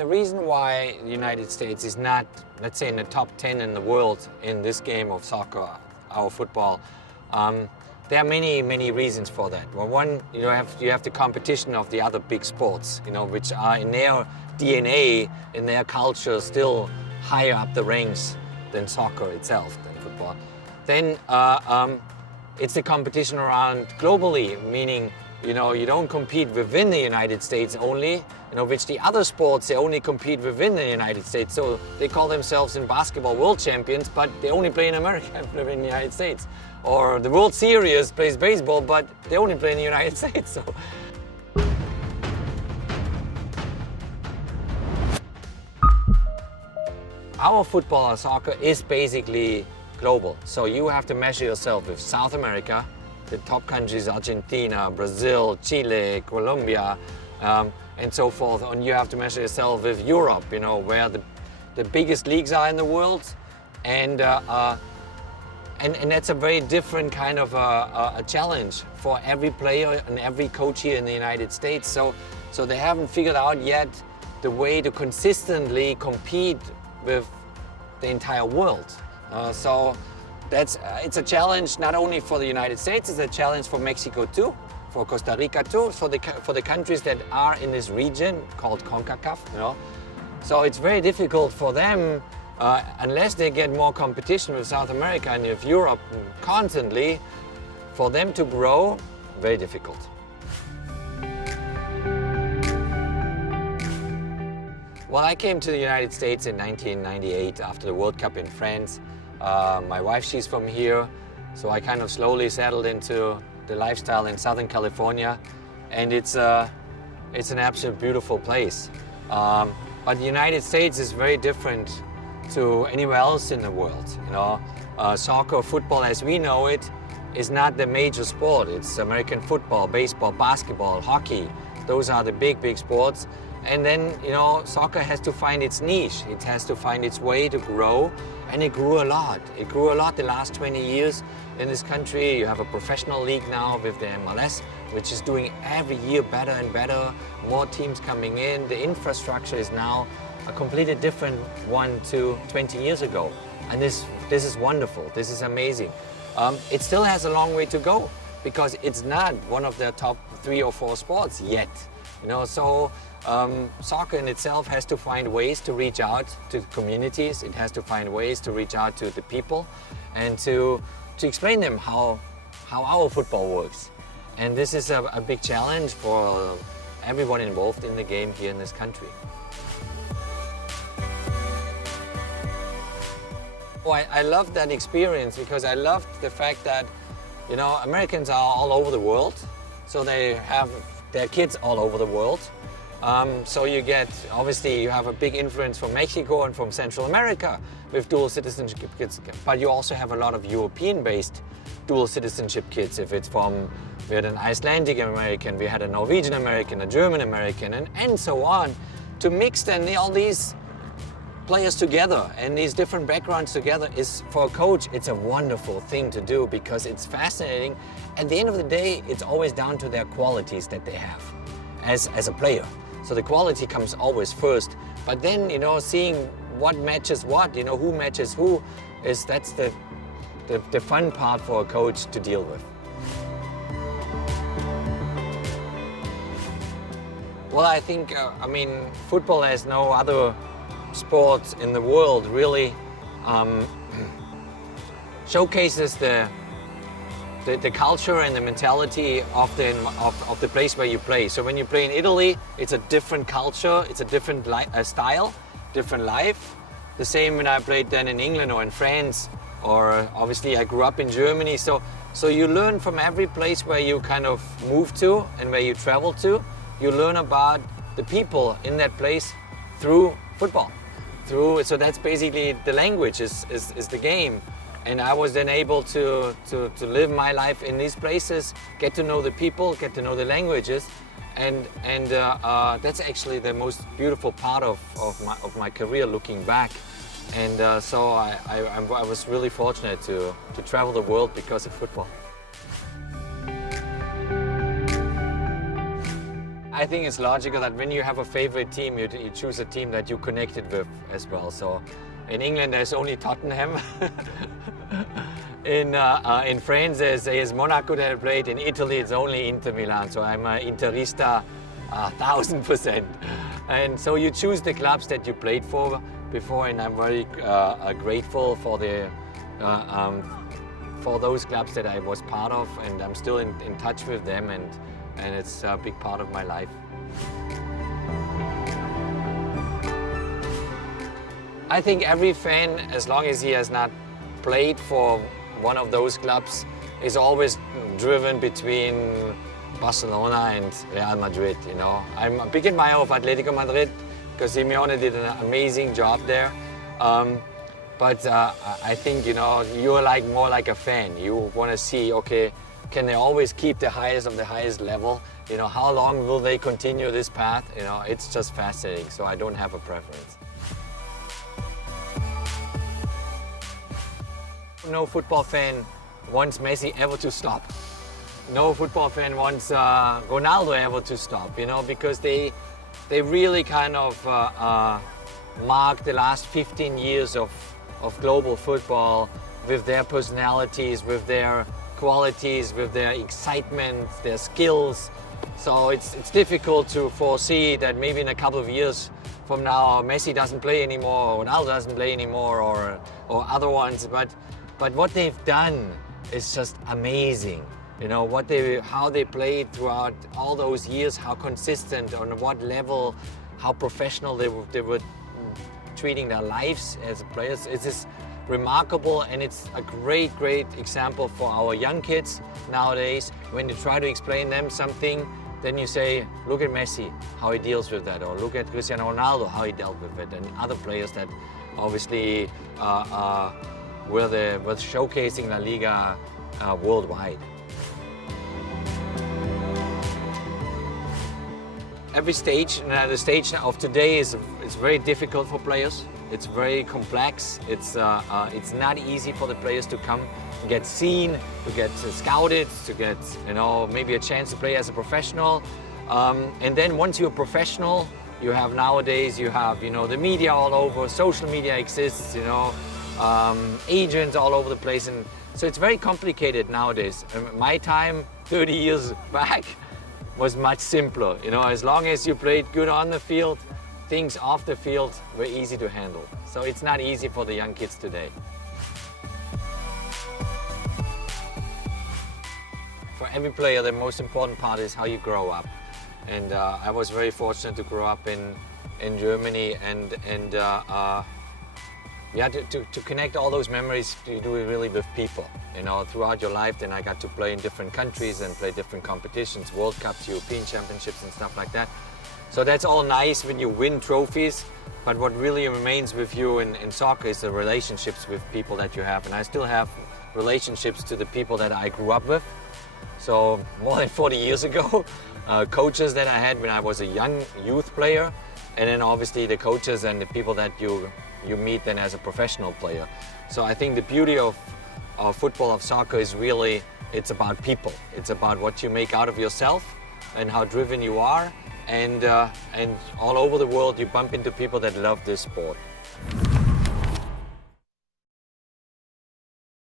The reason why the United States is not, let's say, in the top 10 in the world in this game of soccer, our football, there are many reasons for that. Well, one, you have the competition of the other big sports, which are in their DNA, in their culture, still higher up the ranks than soccer itself, than football. Then it's the competition around globally, meaning you don't compete within the United States only, which the other sports, they only compete within the United States. So they call themselves in basketball world champions, but they only play in America, play in the United States. Or the World Series plays baseball, but they only play in the United States. So. Our football or soccer is basically global. So you have to measure yourself with South America, the top countries, Argentina, Brazil, Chile, Colombia, and so forth. And you have to measure yourself with Europe, where the biggest leagues are in the world. And that's a very different kind of a challenge for every player and every coach here in the United States. So they haven't figured out yet the way to consistently compete with the entire world. So it's a challenge not only for the United States, it's a challenge for Mexico too, for Costa Rica too, for the countries that are in this region called Concacaf. So it's very difficult for them, unless they get more competition with South America and with Europe constantly, for them to grow, very difficult. Well, I came to the United States in 1998 after the World Cup in France. My wife, she's from here, so I kind of slowly settled into the lifestyle in Southern California, and it's an absolute beautiful place. But the United States is very different to anywhere else in the world. Soccer, football as we know it, is not the major sport. It's American football, baseball, basketball, hockey. Those are the big sports. And then, soccer has to find its niche. It has to find its way to grow, and it grew a lot. It grew a lot the last 20 years in this country. You have a professional league now with the MLS, which is doing every year better and better. More teams coming in. The infrastructure is now a completely different one to 20 years ago. And this is wonderful. This is amazing. It still has a long way to go because it's not one of the top 3 or 4 sports yet. Soccer in itself has to find ways to reach out to communities. It has to find ways to reach out to the people and to explain them how our football works. And this is a big challenge for everyone involved in the game here in this country. I loved that experience because I loved the fact that, Americans are all over the world, so they have their kids all over the world. So you have a big influence from Mexico and from Central America with dual citizenship kids, but you also have a lot of European-based dual citizenship kids. We had an Icelandic American, we had a Norwegian American, a German American, and so on, to mix then all these players together and these different backgrounds together is, for a coach, it's a wonderful thing to do because it's fascinating. At the end of the day, it's always down to their qualities that they have as a player. So the quality comes always first, but then, seeing what matches what, who matches who, that's the fun part for a coach to deal with. Well, I think, football has no other sport in the world really showcases the culture and the mentality of the place where you play. So when you play in Italy, it's a different culture, it's a different style, different life. The same when I played then in England or in France, or obviously I grew up in Germany. So you learn from every place where you kind of move to and where you travel to. You learn about the people in that place through football. So that's basically the language is the game. And I was then able to live my life in these places, get to know the people, get to know the languages, and that's actually the most beautiful part of my career looking back. And so I was really fortunate to travel the world because of football. I think it's logical that when you have a favorite team, you choose a team that you connected with as well. So in England, there's only Tottenham. In France, there's AS Monaco that I played. In Italy, it's only Inter Milan. So I'm an Interista 1000%. And so you choose the clubs that you played for before, and I'm very grateful for those clubs that I was part of, and I'm still in touch with them, and it's a big part of my life. I think every fan, as long as he has not played for one of those clubs, is always driven between Barcelona and Real Madrid, you know. I'm a big admirer of Atletico Madrid because Simeone did an amazing job there. But I think, you know, you're like more like a fan. You want to see, okay, can they always keep the highest of the highest level? You know, how long will they continue this path? You know, it's just fascinating, so I don't have a preference. No football fan wants Messi ever to stop. No football fan wants Ronaldo ever to stop, you know, because they really kind of mark the last 15 years of global football with their personalities, with their qualities, with their excitement, their skills. So it's difficult to foresee that maybe in a couple of years from now Messi doesn't play anymore, or Ronaldo doesn't play anymore, or other ones. But what they've done is just amazing. You know, how they played throughout all those years, how consistent, on what level, how professional they were treating their lives as players. It's just remarkable, and it's a great example for our young kids nowadays. When you try to explain them something, then you say, look at Messi, how he deals with that, or look at Cristiano Ronaldo, how he dealt with it, and other players that obviously were showcasing La Liga worldwide. Every stage, the stage of today is very difficult for players. It's very complex. It's not easy for the players to come, to get seen, to get scouted, to get, you know, maybe a chance to play as a professional. And then once you're a professional, you have nowadays, you have, you know, the media all over, social media exists, you know, agents all over the place, and so it's very complicated nowadays. My time 30 years back was much simpler. You know, as long as you played good on the field, things off the field were easy to handle. So it's not easy for the young kids today. For every player, the most important part is how you grow up. And I was very fortunate to grow up in Germany, and yeah, to connect all those memories, you do it really with people, you know, throughout your life. Then I got to play in different countries and play different competitions, World Cups, European Championships and stuff like that. So that's all nice when you win trophies, but what really remains with you in soccer is the relationships with people that you have. And I still have relationships to the people that I grew up with. So more than 40 years ago, coaches that I had when I was a young youth player, and then obviously the coaches and the people that you meet then as a professional player. So I think the beauty of football, of soccer, is really, it's about people. It's about what you make out of yourself and how driven you are. And all over the world you bump into people that love this sport.